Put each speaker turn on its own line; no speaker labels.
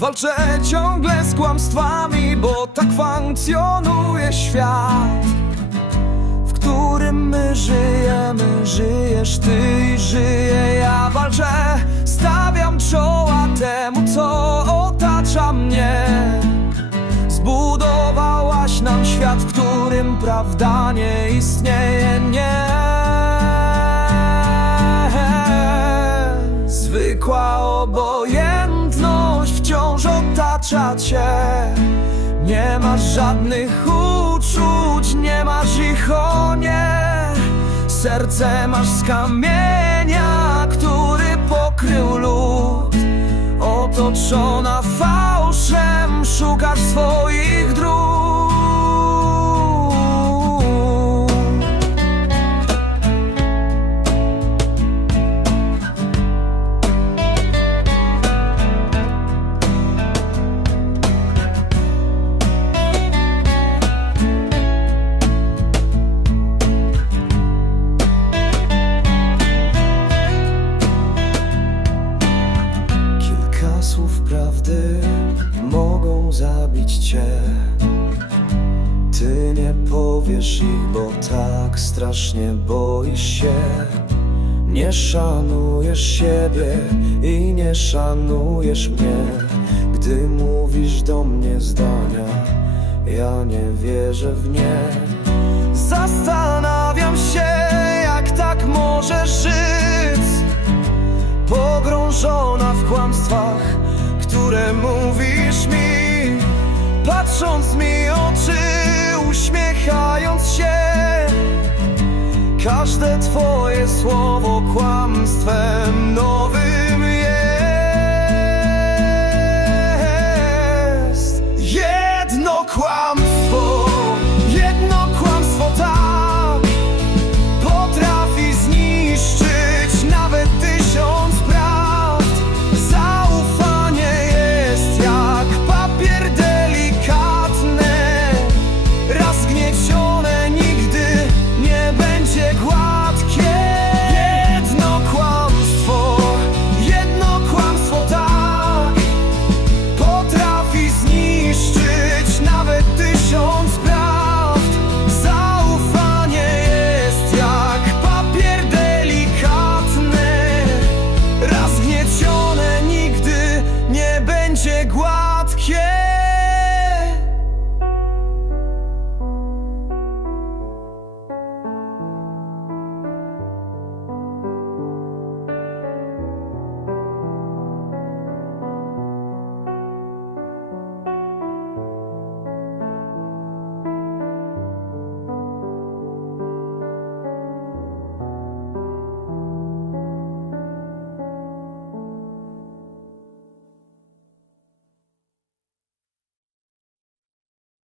walczę ciągle z kłamstwami, bo tak funkcjonuje świat w którym my żyjemy, żyjesz ty i żyję ja walczę, stawiam czoła temu, co otacza mnie. Zbudowałaś nam świat, w którym prawda nie istnieje, nie. Cię. Nie masz żadnych uczuć, nie masz ich o nie. Serce masz z kamienia, który pokrył lód. Otoczona fałszem, Słów prawdy mogą zabić cię. Ty nie powiesz ich, bo tak strasznie boisz się. Nie szanujesz siebie i nie szanujesz mnie. Gdy mówisz do mnie zdania, ja nie wierzę w nie. Zastanawiam się, jak tak możesz żyć kłamstwach, które mówisz mi, patrząc mi oczy, uśmiechając się. Każde twoje słowo kłamstwem, no